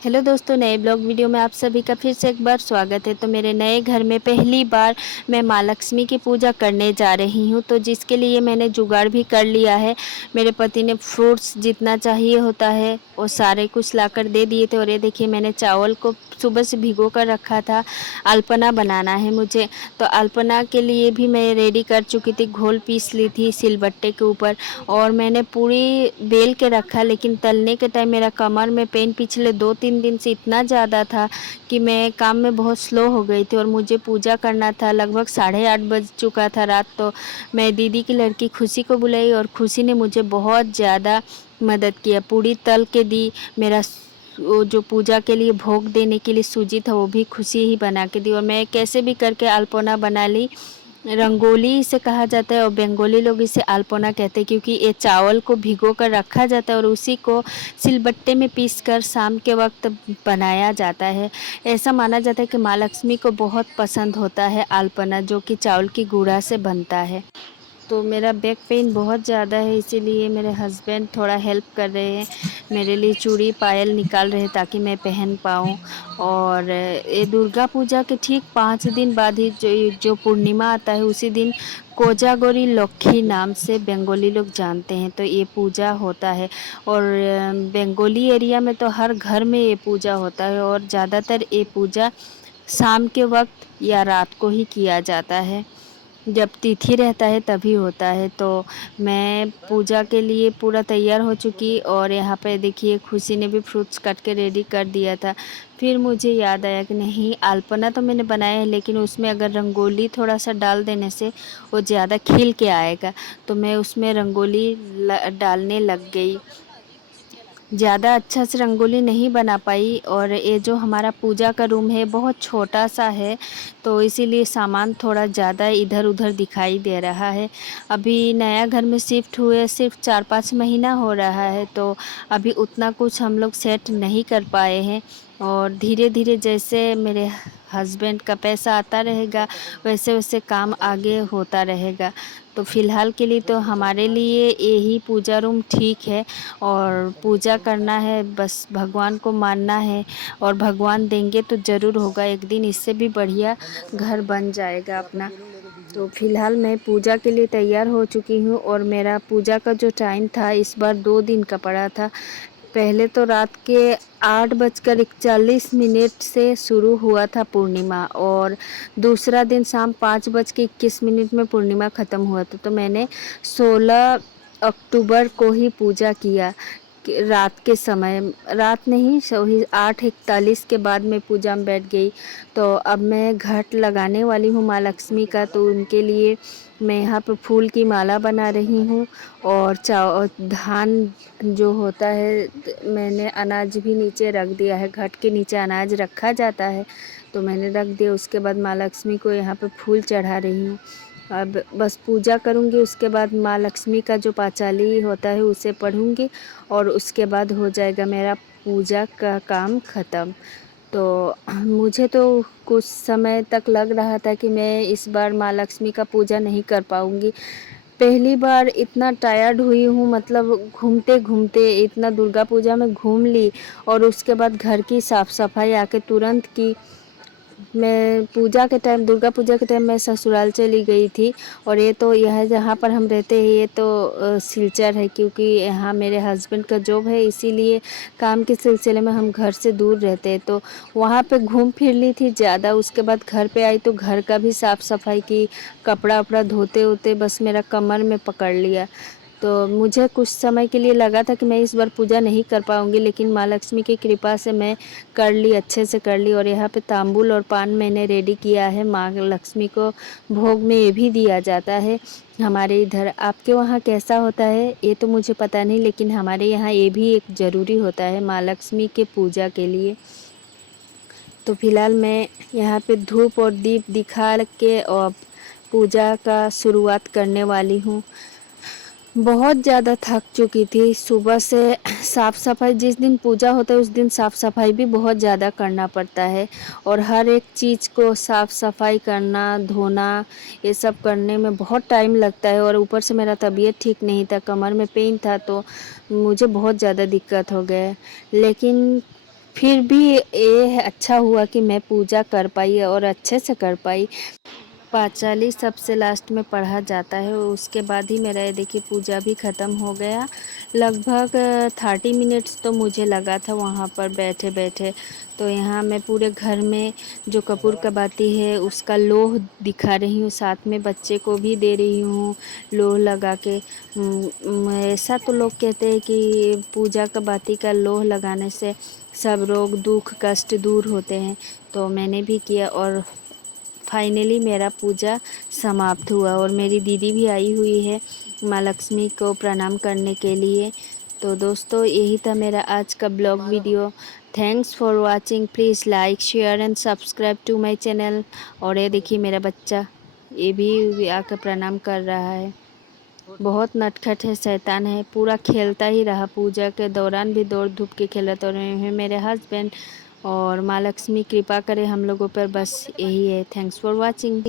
Hello दोस्तों, नए blog video में आप सभी का फिर से एक बार स्वागत है। तो मेरे नए घर में पहली बार मैं माँ लक्ष्मी की पूजा करने जा रही हूँ, तो जिसके लिए मैंने जुगाड़ भी कर लिया है। मेरे पति ने फ्रूट्स जितना चाहिए होता है वो सारे कुछ लाकर दे दिए थे। और ये देखिए, मैंने चावल को सुबह से भिगो कर रखा था। अल्पना बनाना है मुझे, तो अल्पना के लिए भी मैं रेडी कर चुकी थी। घोल पीस ली थी सिलबट्टे के ऊपर और मैंने पूरी बेल के रखा, लेकिन तलने के टाइम मेरा कमर में पेन पिछले 2-3 दिन से इतना ज़्यादा था कि मैं काम में बहुत स्लो हो गई थी। और मुझे पूजा करना था, लगभग 8:30 बज चुका था रात। तो मैं दीदी की लड़की खुशी को बुलाई और खुशी ने मुझे बहुत ज़्यादा मदद किया। पूड़ी तल के दी, मेरा वो जो पूजा के लिए भोग देने के लिए सूजी था वो भी खुशी ही बना के दी। और मैं कैसे भी करके अल्पना बना ली। रंगोली इसे कहा जाता है और बंगाली लोग इसे अल्पना कहते हैं, क्योंकि ये चावल को भिगो कर रखा जाता है और उसी को सिलबट्टे में पीसकर शाम के वक्त बनाया जाता है। ऐसा माना जाता है कि माँ लक्ष्मी को बहुत पसंद होता है अल्पना, जो कि चावल की गुड़ा से बनता है। तो मेरा बैक पेन बहुत ज़्यादा है, इसीलिए मेरे हस्बैंड थोड़ा हेल्प कर रहे हैं। मेरे लिए चूड़ी पायल निकाल रहे हैं ताकि मैं पहन पाऊँ। और ये दुर्गा पूजा के ठीक 5 दिन बाद ही जो पूर्णिमा आता है, उसी दिन कोजागरी लक्ष्मी नाम से बंगाली लोग जानते हैं, तो ये पूजा होता है। और बंगाली एरिया में तो हर घर में ये पूजा होता है और ज़्यादातर ये पूजा शाम के वक्त या रात को ही किया जाता है। जब तिथि रहता है तभी होता है। तो मैं पूजा के लिए पूरा तैयार हो चुकी और यहाँ पे देखिए, खुशी ने भी फ्रूट्स काट के रेडी कर दिया था। फिर मुझे याद आया कि नहीं, अल्पना तो मैंने बनाया है, लेकिन उसमें अगर रंगोली थोड़ा सा डाल देने से वो ज़्यादा खिल के आएगा। तो मैं उसमें रंगोली डालने लग गई। ज़्यादा अच्छा से रंगोली नहीं बना पाई। और ये जो हमारा पूजा का रूम है बहुत छोटा सा है, तो इसीलिए सामान थोड़ा ज़्यादा इधर उधर दिखाई दे रहा है। अभी नया घर में शिफ्ट हुए सिर्फ 4-5 महीना हो रहा है, तो अभी उतना कुछ हम लोग सेट नहीं कर पाए हैं। और धीरे धीरे जैसे मेरे हस्बैंड का पैसा आता रहेगा, वैसे वैसे काम आगे होता रहेगा। तो फ़िलहाल के लिए तो हमारे लिए यही पूजा रूम ठीक है। और पूजा करना है, बस भगवान को मानना है और भगवान देंगे तो ज़रूर होगा। एक दिन इससे भी बढ़िया घर बन जाएगा अपना। तो फ़िलहाल मैं पूजा के लिए तैयार हो चुकी हूँ और मेरा पूजा का जो टाइम था इस बार 2 दिन का पड़ा था। पहले तो रात के 8:41 से शुरू हुआ था पूर्णिमा, और दूसरा दिन शाम 5:21 में पूर्णिमा ख़त्म हुआ था। तो मैंने 16 अक्टूबर को ही पूजा किया रात के समय। रात नहीं, वही 8:41 के बाद मैं पूजा में बैठ गई। तो अब मैं घट लगाने वाली हूँ माँ लक्ष्मी का, तो उनके लिए मैं यहाँ पर फूल की माला बना रही हूँ। और धान जो होता है, मैंने अनाज भी नीचे रख दिया है। घट के नीचे अनाज रखा जाता है, तो मैंने रख दिया। उसके बाद माँ लक्ष्मी को यहाँ पे फूल चढ़ा रही हूँ। अब बस पूजा करूँगी, उसके बाद माँ लक्ष्मी का जो पांचाली होता है उसे पढ़ूँगी और उसके बाद हो जाएगा मेरा पूजा का काम ख़त्म। तो मुझे तो कुछ समय तक लग रहा था कि मैं इस बार माँ लक्ष्मी का पूजा नहीं कर पाऊँगी। पहली बार इतना टायर्ड हुई हूँ, मतलब घूमते घूमते इतना दुर्गा पूजा में घूम ली और उसके बाद घर की साफ़ सफाई आके तुरंत की। मैं पूजा के टाइम, दुर्गा पूजा के टाइम मैं ससुराल चली गई थी। और ये तो यह जहाँ पर हम रहते हैं ये तो सिलचर है, क्योंकि यहाँ मेरे हस्बैंड का जॉब है, इसीलिए काम के सिलसिले में हम घर से दूर रहते हैं। तो वहाँ पे घूम फिर ली थी ज़्यादा। उसके बाद घर पे आई तो घर का भी साफ़ सफाई की, कपड़ा वपड़ा धोते होते बस मेरा कमर में पकड़ लिया। तो मुझे कुछ समय के लिए लगा था कि मैं इस बार पूजा नहीं कर पाऊँगी, लेकिन माँ लक्ष्मी की कृपा से मैं कर ली, अच्छे से कर ली। और यहाँ पे तांबूल और पान मैंने रेडी किया है। माँ लक्ष्मी को भोग में ये भी दिया जाता है हमारे इधर। आपके वहाँ कैसा होता है ये तो मुझे पता नहीं, लेकिन हमारे यहाँ ये भी एक ज़रूरी होता है माँ लक्ष्मी के पूजा के लिए। तो फिलहाल मैं यहाँ पे धूप और दीप दिखा के और पूजा का शुरुआत करने वाली हूँ। बहुत ज़्यादा थक चुकी थी सुबह से। साफ़ सफाई, जिस दिन पूजा होता है उस दिन साफ़ सफाई भी बहुत ज़्यादा करना पड़ता है। और हर एक चीज़ को साफ़ सफाई करना, धोना, ये सब करने में बहुत टाइम लगता है। और ऊपर से मेरा तबीयत ठीक नहीं था, कमर में पेन था, तो मुझे बहुत ज़्यादा दिक्कत हो गया। लेकिन फिर भी ये अच्छा हुआ कि मैं पूजा कर पाई और अच्छे से कर पाई। पांचाली सबसे लास्ट में पढ़ा जाता है, उसके बाद ही मेरा ये देखिए पूजा भी ख़त्म हो गया। लगभग 30 मिनट्स तो मुझे लगा था वहाँ पर बैठे बैठे। तो यहाँ मैं पूरे घर में जो कपूर का बाती है उसका लोह दिखा रही हूँ, साथ में बच्चे को भी दे रही हूँ लोह लगा के। ऐसा तो लोग कहते हैं कि पूजा का बाती का लोह लगाने से सब रोग दुख कष्ट दूर होते हैं। तो मैंने भी किया और फाइनली मेरा पूजा समाप्त हुआ और मेरी दीदी भी आई हुई है माँ लक्ष्मी को प्रणाम करने के लिए। तो दोस्तों यही था मेरा आज का blog video. Thanks for watching, please like share and subscribe to my channel. और ये देखिए मेरा बच्चा, ये भी आकर प्रणाम कर रहा है। बहुत नटखट है, शैतान है, पूरा खेलता ही रहा। पूजा के दौरान भी दौड़ धूप के खेलते रहे हैं मेरे हस्बैंड। और माँ लक्ष्मी कृपा करे हम लोगों पर, बस यही है। Thanks for watching.